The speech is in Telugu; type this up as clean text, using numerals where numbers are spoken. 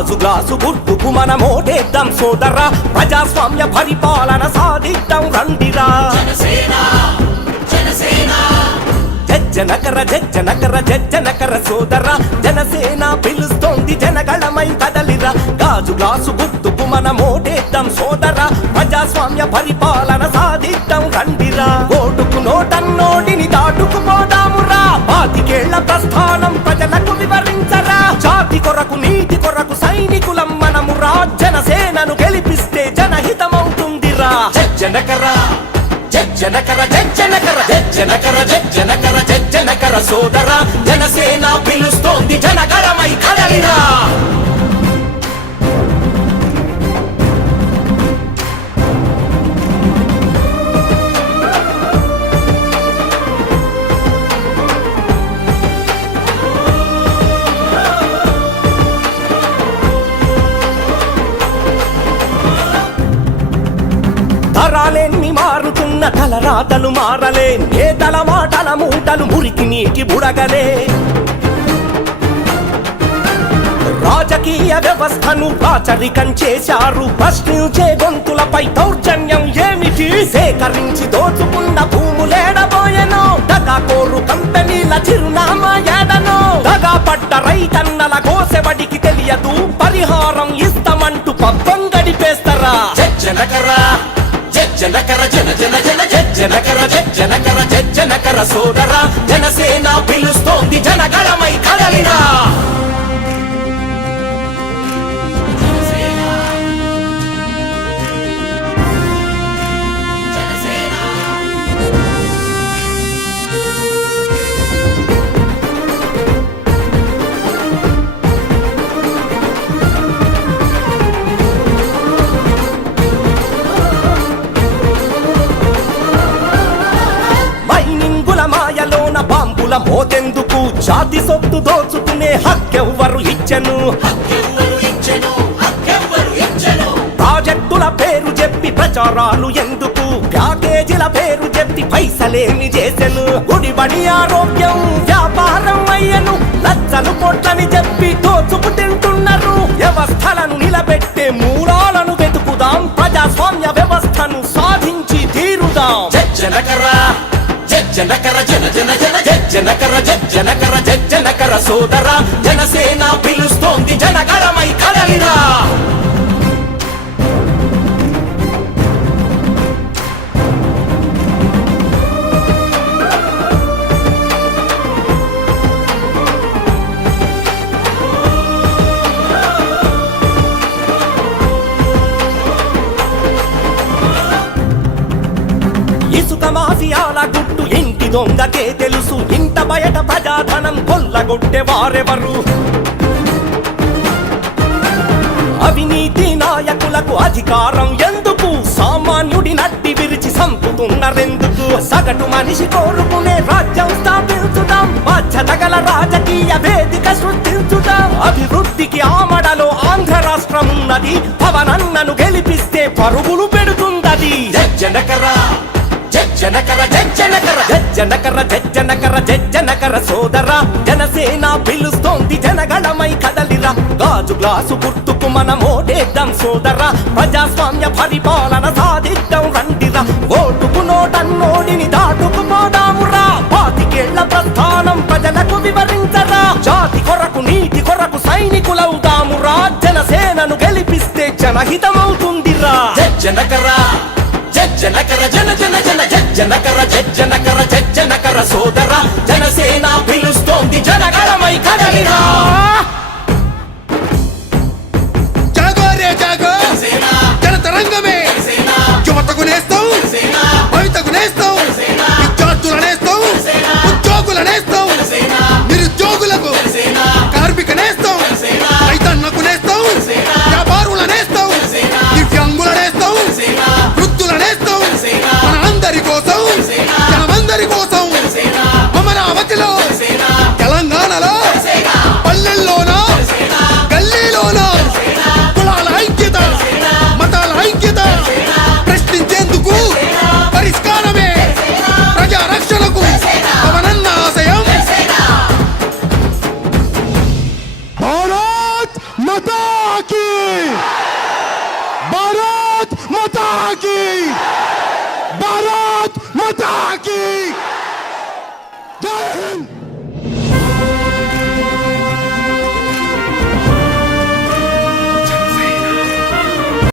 గాజు గ్లాసు గుర్తుకు మనం ఓటేద్దాం సోదరా, ప్రజాస్వామ్య పరిపాలన సాధిద్దాం రండిరా. జనకర జనకర జనకర సోదరా, జనసేన పిలుస్తోంది జనగళమై కదలిరా. గాజు గ్లాసు గుర్తుకు మనం ఓటేద్దాం సోదరా, ప్రజాస్వామ్య పరిపాలన సాధిద్దాం రండిరా. ఓటుకు నోటన్నోటిని దాటుకుపోదామురా, 25 ప్రస్థానం ప్రజలకు వివరించరా. జాతి కొరకు నీతి కొరకు సైనికులం మనమురా, జనసేనను గెలిపిస్తే జనహితమవుతుందిరా. జనకర జనకర జనకర జనకర జనకర జనకర సోదరా, జనసేన పిలుస్తోంది జనగళమై కదలిరా. తరాలెన్ని మారుతున్న తలరాతలు మారలే, నేతల మాటల మూటలు మురికి నీటి బుడగలే. రాజకీయ వ్యవస్థను రాచరికం చేశారు, ప్రశ్నించే గొంతులపై దౌర్జన్యం ఏమిటి? సేకరించి దోచుకున్న భూములేడబోయెనో, దగాకోరు కంపెనీల చిరునామా ఏడనో. దగా పడ్డ రైతన్నల కోసెబడికి తెలియదు, పరిహారం ఇస్తామంటూ పబ్బం గడిపేస్తారా. జనకరా జనకర జన జన జన జనకర జనకర జనకర సోదరా, జనసేన పిలుస్తోంది జనగళమై కదలిరా. మాయలోన బాంబుల మోతెందుకు, జాతి సొత్తు దోచుకునే హక్కెవ్వరు ఇచ్చెను? ప్రాజెక్టుల పేరు చెప్పి ప్రచారాలు ఎందుకు, ప్యాకేజీల పేరు చెప్పి పైసలేమి చేసెను? గుడిబడి ఆరోగ్యం వ్యాపారం అయ్యను, లచ్చలు పొట్లని చెప్పి దోచుకు తింటున్నారు. వ్యవస్థలను నిలబెట్టే మూలాలను వెతుకుదాం, ప్రజాస్వామ్య వ్యవస్థను సాధించి తీరుదాం. జనకరా జనకర జన జన జన జనకర జనకర జనకర సోదరా, జనసేన పిలుస్తోంది జనగళమై కదలిరా. ఇసుక మాఫియాల గుట్టు ఇంటి దొంగకే తెలుసు, ఇంట బయట ప్రజాధనం కొల్లగొట్టే వారెవరు? అవినీతి నాయకులకు అధికారం ఎందుకు, సామాన్యుడి నడ్డి విరిచి సంపుతున్నారెందుకు? సగటు మనిషి కోరుకునే రాజ్యం స్థాపించుదాం, బాధ్యత గల రాజకీయ వేదిక సృష్టించుదాం. అభివృద్ధికి ఆమడలో ఆంధ్ర రాష్ట్రం ఉన్నది, పవనన్నను గెలిపిస్తే పరుగులు పెడుతుందది. జనకర జనకర జనకర జనకర జనకర జనకర సోదరా, జనసేన పిలుస్తోంది జనగళమై కదలిరా. గాజు గ్లాసు గుర్తుకు మనం ఓటేద్దాం సోదరా, ప్రజాస్వామ్య పరిపాలన సాధిద్దాం రండిరా. ఓటుకు నోటన్నోడిని దాటుకుపోదామురా, 25 ప్రస్థానం ప్రజలకు వివరించరా. జాతి కొరకు నీతి కొరకు సైనికులవుదామురా, జనసేనను గెలిపిస్తే జనహితమవుతుందిరా. జనకరా జనకర జన జన జన జనకర జనకర జనకర సోదరా, జనసేన పిలుస్తోంది జనగళమై కదలిరా. జాగో రే జాగో, జనతరంగమే యువతకు నేస్తాం, భవితకు నేస్తాం, విద్యార్థుల నేస్తాం, ఉద్యోగుల నేస్తాం, నిరుద్యోగులకు కార్మిక నేస్తాం, రైతన్నకు నేస్తాం, వ్యాపారుల నేస్తాం, దివ్యాంగుల నేస్తాం, వృద్ధుల నేస్తాం. మన అందరి కోసం, జనమందరి కోసం, అమరావతిలో, తెలంగాణలో, పల్లెల్లోన, గల్లీలోన కులాల ఐక్యత, మతాల ఐక్యత, ప్రశ్నించేందుకు పరిష్కారమే ప్రజారక్షణకు పవనన్న ఆశయం. की भारत माता की भारत माता की